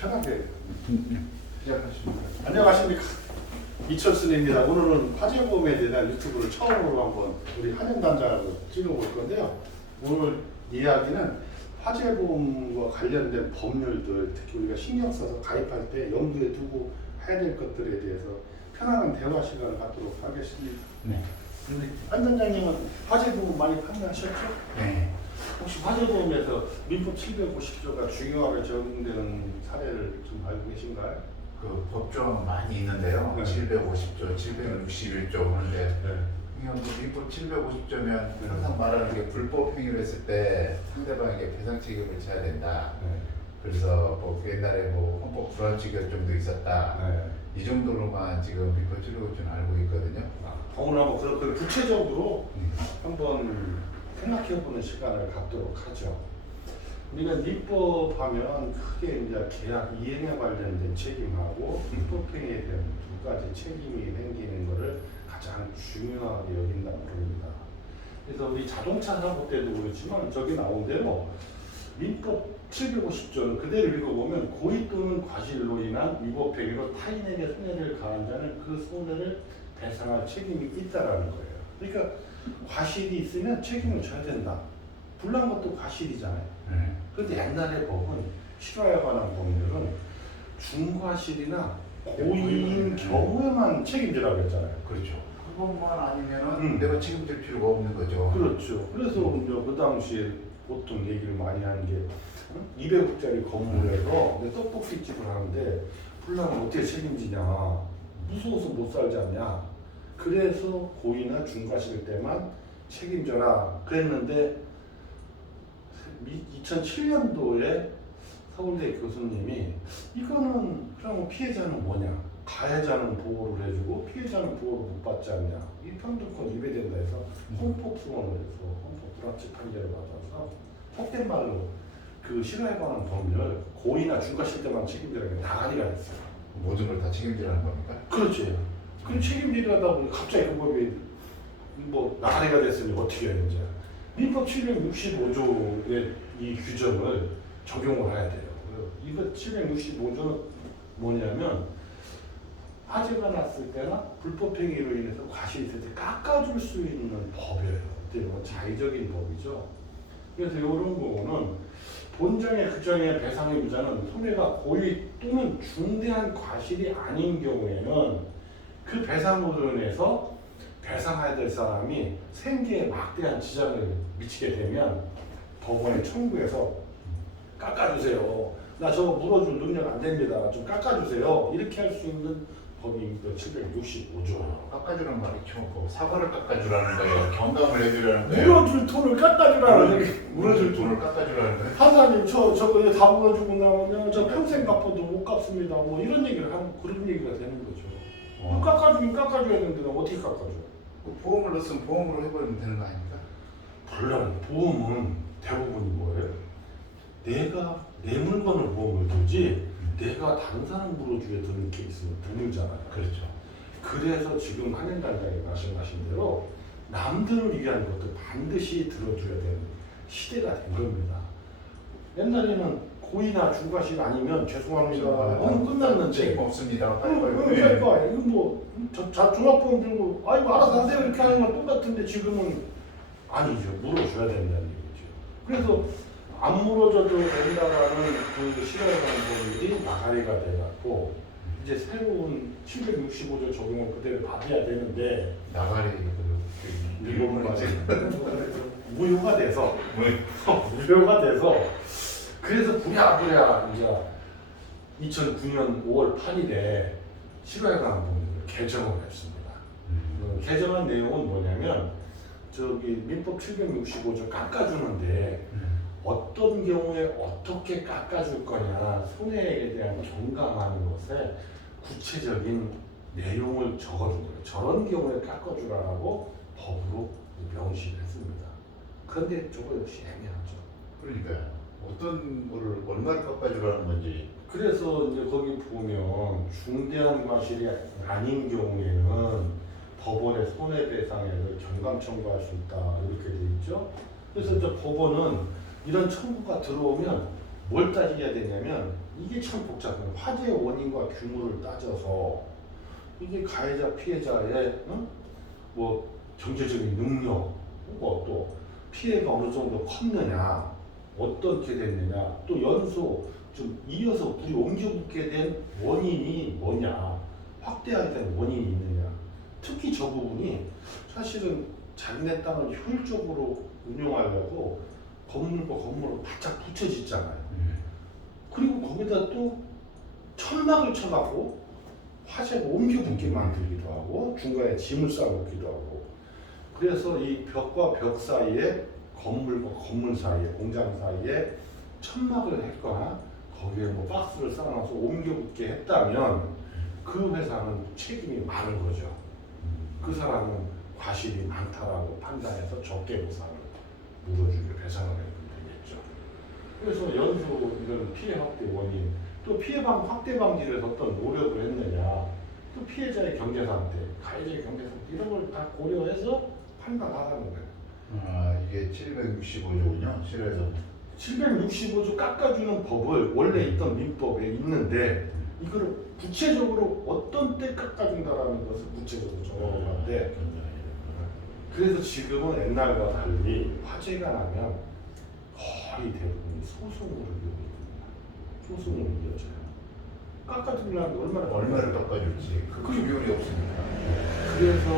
편하게 시작하십니다. 안녕하십니까, 이철순입니다. 오늘은 화재보험에 대한 유튜브를 처음으로 한번 우리 한영단장하고 찍어볼 건데요. 오늘 이야기는 화재보험과 관련된 법률들, 특히 우리가 신경 써서 가입할 때 염두에 두고 해야 될 것들에 대해서 편안한 대화 시간을 갖도록 하겠습니다. 네. 우리 한 단장님은 화재보험 많이 판매하셨죠? 네. 혹시 화재보험에서 민법 750조가 중요하게 적용되는 사례를 좀 알고 계신가요? 그 법조항은 많이 있는데요. 네. 750조, 761조 그런데 네. 민법 750조면 항상 말하는 게 불법 행위를 했을 때 상대방에게 배상 책임을 져야 된다. 네. 그래서 뭐 옛날에 뭐 헌법 불합치 결정도 있었다. 네. 이 정도로만 지금 민법 750조는 알고 있거든요. 오늘 한번 그 구체적으로 한번 생각해보는 시간을 갖도록 하죠. 우리가 민법하면 크게 이제 계약 이행에 관련된 책임하고 불법행위에 대한 두 가지 책임이 생기는 것을 가장 중요하게 여긴다고 봅니다. 그래서 우리 자동차 사고 때도 그렇지만 저기 나온 대로 민법 750조는 그대로 읽어보면 고의 또는 과실로 인한 위법 행위로 타인에게 손해를 가한 자는 그 손해를 배상할 책임이 있다라는 거예요. 그러니까 과실이 있으면 책임을 져야 된다. 불난 것도 과실이잖아요. 네. 그런데 옛날의 법은 실화에 관한 법률은 중과실이나 고의인 경우에만 책임지라고 했잖아요. 그렇죠. 그것만 아니면은 내가 책임질 필요가 없는 거죠. 그렇죠. 그래서 이제 그 당시에 보통 얘기를 많이 하는 게 200억짜리 건물에서 떡볶이집을 하는데 불나면 어떻게 책임지냐, 무서워서 못 살지 않냐, 그래서 고의나 중과실 때만 책임져라 그랬는데 2007년도에 서울대 교수님이 이거는 그럼 피해자는 뭐냐, 가해자는 보호를 해주고 피해자는 보호를 못 받지 않냐, 이 평등권 위배된다 해서 헌법소원을 해서 헌법 불합치 판결을 받아서 속된 말로 그 실화에 관한 법률을 고의나 중과실 때만 책임지라는 게 나가리가 됐어요. 모든 걸 다 책임지라는 겁니까? 그렇지. 그 책임지려다 보니 갑자기 그 법이 뭐 나가리가 됐으니 어떻게 해야 되는지. 민법 765조의 이 규정을 적용을 해야 돼요. 이거 765조는 뭐냐면 화재가 났을 때나 불법행위로 인해서 과실이 있을 때 깎아줄 수 있는 법이에요. 어떻게 보면 자의적인 법이죠. 그래서 이런 거는 본정의 규정의 배상의 무자는 손해가 고의 또는 중대한 과실이 아닌 경우에는 그 배상으로 인해서 배상해야 될 사람이 생계에 막대한 지장을 미치게 되면 법원에 청구해서 깎아주세요. 나 저거 물어줄 능력 안 됩니다. 좀 깎아주세요. 이렇게 할 수 있는 법이 765조예요. 깎아주라는 말이 좀 사과를 깎아주라는 거예요. 경감을 해주라는 거예요. 물어줄 돈을 깎아주라는 얘기. 물어줄 돈을 깎아주라는 거예요. 하나님 저거 이제 다 물어주고 나면 저 평생 갚아도 못 갚습니다. 뭐 이런 얘기를 하면 그런 얘기가 되는 거죠. 깎아주긴 깎아줘야 되는데 어떻게 깎아줘? 그 보험을 넣었으면 보험으로 해버리면 되는 거 아닙니까? 물론 보험은 대부분이 뭐예요? 내가 내 물건을 보험을 들지 내가 다른 사람 물어주게 드는 케이스는 드물잖아요. 그렇죠. 그래서 지금 한영단장이 말씀하신 대로 남들을 위한 것도 반드시 들어줘야 되는 시대가 된 겁니다. 옛날에는 고의나 중과실 아니면 죄송합니다. 끝났는데. 책임 없습니다. 그러니까 이거 뭐 종합보험 들고 아이고 알아서 하세요 이렇게 하는 건 똑같은데 지금은 아니죠. 물어줘야 된다는 얘기죠. 그래서 안 물어줘도 된다라는 그 실효하는 법률이 나가리가 돼갖고 이제 새로운 765조 적용을 그대로 받아야 되는데 나가리 미국은 무효가 돼서 무효가 돼서 그래서 부랴부랴 이제 2009년 5월 8일에 실효에 관한 법률을 개정을 했습니다. 개정한 내용은 뭐냐면 저기 민법 765조 깎아주는데 어떤 경우에 어떻게 깎아줄 거냐, 손해에 대한 경감하는 것에 구체적인 내용을 적어준 거예요. 저런 경우에 깎아주라고 법으로 명시했습니다. 그런데 저거 역시 애매하죠. 그러니까 어떤 거를 얼마를 깎아주라는 건지. 그래서 이제 거기 보면 중대한 과실이 아닌 경우에는 법원의 손해배상액을 경감 청구할 수 있다 이렇게 돼 있죠. 그래서 이제 법원은 이런 청구가 들어오면 뭘 따져야 되냐면 이게 참 복잡해요. 화재의 원인과 규모를 따져서 이게 가해자 피해자의 뭐 경제적인 능력, 뭐 또 피해가 어느 정도 컸느냐, 어떻게 됐느냐, 또 연소 좀 이어서 불이 옮겨붙게 된 원인이 뭐냐, 확대하게 된 원인이 있느냐. 특히 저 부분이 사실은 자기네 땅을 효율적으로 운용하려고 건물과 건물을 바짝 붙여짓잖아요. 그리고 거기다 또 천막을 쳐갖고 화재가 옮겨붙게 만들기도 하고 중간에 짐을 쌓아놓기도 하고, 그래서 이 벽과 벽 사이에 건물과 건물 사이에 공장 사이에 천막을 했거나 거기에 뭐 박스를 쌓아놔서 옮겨붙게 했다면 그 회사는 책임이 많은 거죠. 그 사람은 과실이 많다라고 판단해서 적게 보상을 물어주게 배상을 해도 되겠죠. 그래서 연수 이런 피해 확대 원인, 또 피해 확대 방지를 위해서 어떤 노력을 했느냐, 또 피해자의 경제 상태, 가해자의 경제 상태 이런 걸 다 고려해서 판단하라는 거예요. 아, 이게 765조군요. 실에서 765조 깎아주는 법을 원래 있던 민법에 있는데 이거를 구체적으로 어떤 때 깎아준다라는 것을 구체적으로 정하는 건데, 그래서 지금은 옛날과 달리 화재가 나면 거의 대부분이 소송으로 이어집니다. 소송으로 이어져요. 깎아주려면 얼마를 깎아줄지 그 비율이 없으니까. 그래서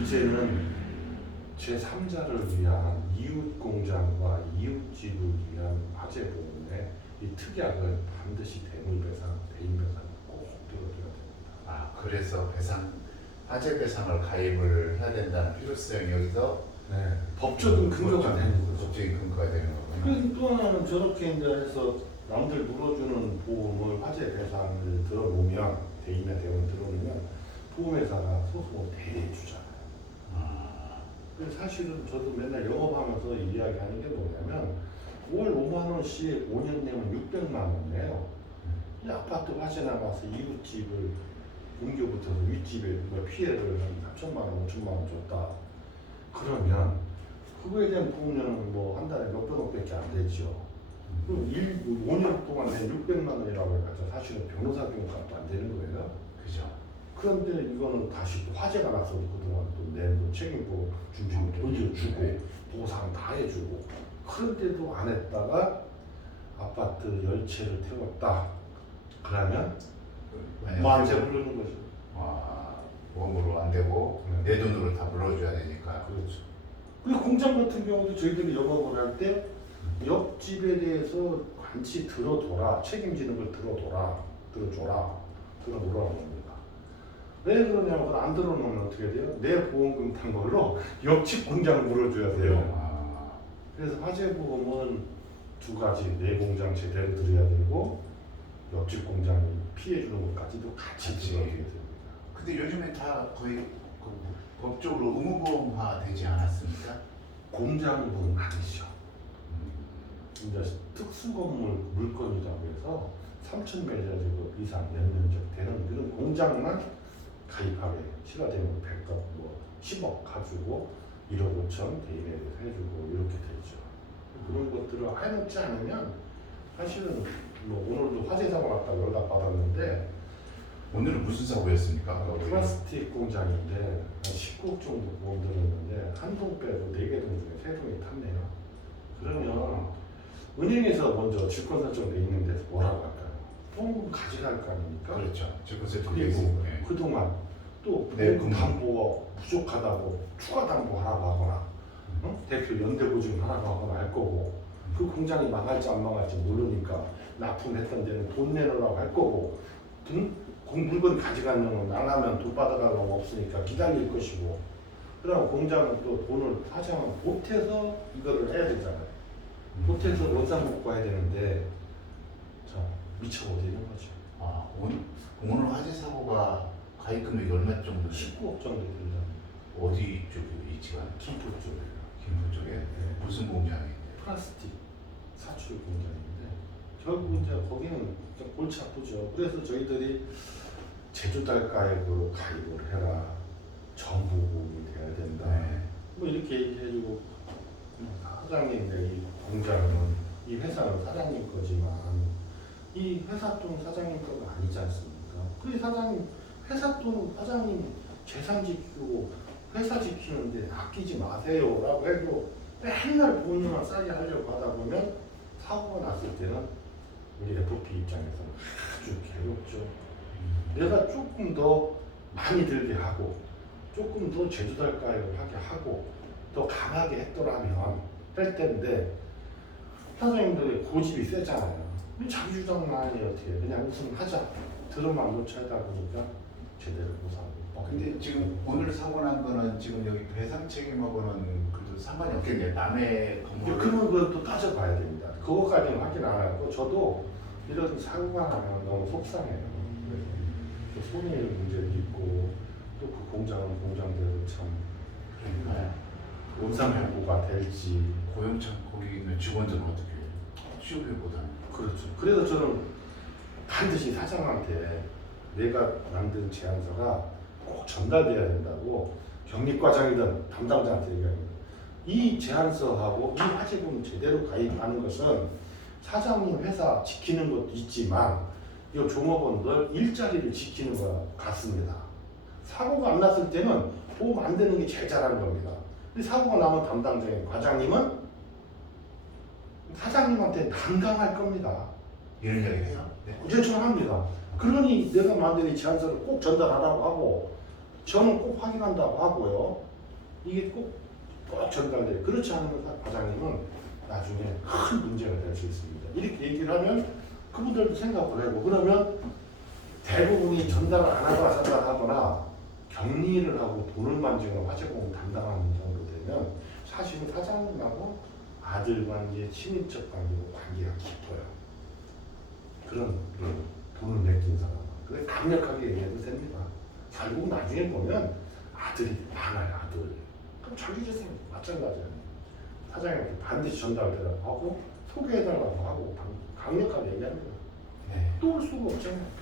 이제는 제3자를 위한 이웃 공장과 이웃집을 위한 화재 보험에 이 특약을 반드시 대물배상, 대인배상 꼭 들어줘야 됩니다. 아, 그래서 화재 배상을 가입을 해야 된다는 필요성이 여기서 네, 법적인 근거가 되는 거죠. 법적인 근거가 되는 거군요. 그래서 또 하나는 저렇게 이제 해서 남들 물어주는 보험을 화재 배상을 들어놓으면, 대인이나 대원 들어놓으면 보험회사가 소송을 대리해 주잖아요. 그래서 사실은 저도 맨날 영업하면서 이야기하는 게 뭐냐면 월 5만 원씩 5년 내면 600만 원이에요. 이 아파트 화재 나가서 이웃집을 옮겨붙어서 윗집에 피해를 한 3천만 원, 5천만 원 줬다. 그러면 그거에 대한 보험료는 뭐 한 달에 몇백억밖에 안 되죠. 그럼 5년 동안 낸 600만 원이라고 해가지고 사실은 변호사 비용 값도 안 되는 거예요. 그죠. 그런데 이거는 다시 또 화재가 나서 그동안 또 낸 책임보 준비금 돌려주고 보상 다 해주고, 그런데도 안 했다가 아파트 열채를 태웠다. 그러면 만세 부르는 거죠. 보험으로 안 되고 내 돈으로 다 물어줘야 되니까. 그렇죠. 그리고 공장 같은 경우도 저희들이 영업을 할 때 옆집에 대해서 같이 들어둬라, 책임지는 걸 들어줘라 들어놓으라는 겁니다. 왜 그러냐면 안 들어놓으면 어떻게 돼요? 내 보험금 탄 걸로 옆집 공장 물어줘야 돼요. 그래서 화재 보험은 두 가지, 내 공장 제대로 들여야 되고 옆집 공장이 피해 주는 것까지도 같이 들어줘야 됩니다. 근데 요즘에 다 거의 법적으로 의무보험화 되지 않았습니까? 공장은 아니죠. 이제 특수건물 물건이라고 해서 3,000메가제곱 이상 연면적 되는 그런 공장만 가입하게 실화되는 100억, 뭐 10억 가지고 1억 5천 대인에 대해서 해주고 이렇게 되죠. 그런 것들을 해놓지 않으면 사실은 뭐 오늘도 화재 사고 났다고 연락 받았는데, 오늘은 무슨 사고였습니까? 플라스틱 공장인데 한 19억 정도 보험 들었는데 한 동 빼고 4개 동 중에 3동이 탔네요. 그러면 은행에서 먼저 질권 설정돼 있는 데서 뭐라고 할까요? 보험금 가져갈 거 아닙니까? 그렇죠. 그리고 그동안 또 보험 담보가 부족하다고 추가 담보하라고 하거나 대표 연대 보증 하라고 하거나 할 거고, 그 공장이 망할지 안 망할지 모르니까 납품했던 데는 돈 내놓으라고 할 거고, 물건 가져간 놈은 나가면 돈 받아갈 놈 없으니까 기다릴 것이고, 그다음 공장은 또 돈을 하자면 보태서 이거를 해야 되잖아요. 보태서 원상 복구해야 되는데 자 미쳐버리는 거죠. 오늘 화재 사고가 가입 금액이 얼마 정도? 19억 정도 된다. 어디 쪽에 위치가? 김포 쪽이에요. 김포 쪽에? 네. 무슨 공장인데? 플라스틱 사출 공장인데 결국 이제 거기는 좀 골치 아프죠. 그래서 저희들이 제주달가액으로 가입을 해라, 정부보험이 돼야 된다. 뭐 이렇게 얘기해주고, 사장님 이 공장은 이 회사는 사장님 거지만 이 회사 돈 사장님 거가 아니지 않습니까? 그 회사 돈 사장님 재산 지키고 회사 지키는데 아끼지 마세요라고 해도 맨날 본인만 싸게 하려고 하다 보면 사고가 났을 때는 우리 FP 입장에서는 아주 괴롭죠. 내가 조금 더 많이 들게 하고 조금 더 제주달가를 하게 하고 더 강하게 했더라면 할 텐데 사장님들의 고집이 세잖아요. 자기 주장만 해 어떻게 그냥 우승하자 들어만 놓자 하다 보니까 제대로 못 하고. 근데 지금 오늘 사고 난 거는 지금 여기 배상 책임하고는 그래도 상관이 없겠네요. 남의 건물. 그러면 그것도 따져봐야 됩니다. 그것까지는 확인 안 하고 저도 이런 사고가 나면 너무 속상해요. 그래서 손해의 문제도 있고 또 그 공장은 공장대로 참 그러니까요. 원상복구가 될지. 고용청 거기 있는 직원들은 어떻게 취업해보다는. 그렇죠. 그래서 저는 반드시 사장한테 내가 만든 제안서가 꼭 전달돼야 된다고 경리과장이든 담당자한테 얘기합니다. 이 제안서하고 이 화재보험 제대로 가입하는 것은 사장님 회사 지키는 것도 있지만 이 종업원들 일자리를 지키는 것 같습니다. 사고가 안 났을 때는 보험 안 되는 게 제일 잘하는 겁니다. 근데 사고가 나면 담당자인 과장님은 사장님한테 난감할 겁니다. 이런 이야기 해요. 네. 요청합니다. 그러니 내가 만든 이 제안서를 꼭 전달하라고 하고 저는 꼭 확인한다고 하고요. 이게 꼭 전달돼요. 그렇지 않으면 과장님은 나중에 큰 문제가 될 수 있습니다. 이렇게 얘기를 하면 그분들도 생각을 하고 그러면 대부분이 전달을 안 하거나 전달하거나 격리를 하고 돈을 만지거나 화재보험 담당하는 정도 되면 사실은 사장님하고 아들 관계, 친인척 관계고 관계가 깊어요. 그런 돈을 맡긴 사람. 그래 강력하게 얘기해도 됩니다. 결국 나중에 보면 아들이 많아요, 아들. 그럼 자기 재산 마찬가지예요. 사장님한테 반드시 전달되라고 하고 소개해달라고 하고 강력하게 얘기합니다. 네. 또 올 수가 없잖아요.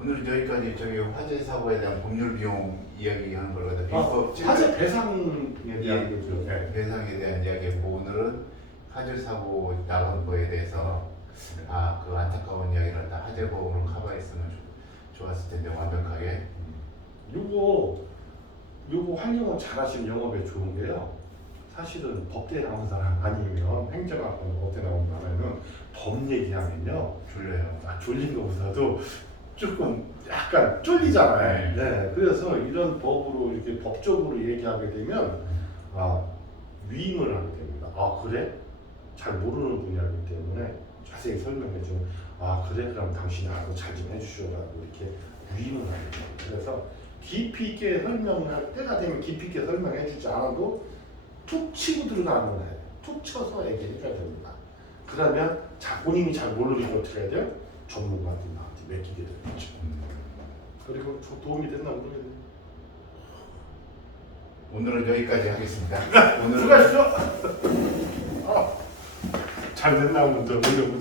오늘은 여기까지 저기 화재 사고에 대한 법률 비용 이야기하는 걸 갖다 민법 화재 배상에 대한 거죠. 네. 배상에 대한 이야기고 오늘은 화재 사고 나온 거에 대해서 그 안타까운 이야기를 다 화재 보험으로 커버했으면 좋았을 텐데 완벽하게. 요거 활용을 잘하시는 영업에 좋은 게요. 사실은 법대 나온 사람 아니면 행정학과 법대 나온 사람은 법 얘기하면요 졸려요. 졸린 것보다도 조금 약간 쫄리잖아요. 네. 그래서 이런 법으로 이렇게 법적으로 얘기하게 되면 위임을 하게 됩니다. 그래? 잘 모르는 분야이기 때문에 자세히 설명해 주면 그래 그럼 당신이 알고 잘 좀 해주시오라고 이렇게 위임을 하게 돼요. 그래서 깊이 있게 설명할 때가 되면 깊이 있게 설명해 주지 않아도 툭 치고 들어가는 거예요. 툭 쳐서 얘기해줘야 됩니다. 그러면 본인이 잘 모르니까 어떻게 해야 돼요? 전문가한테 맡기게 되죠. 그리고 도움이 됐나 모르겠네요. 오늘은 여기까지 하겠습니다. 오늘 수고하십시오. 잘 됐나 먼저 올려보자.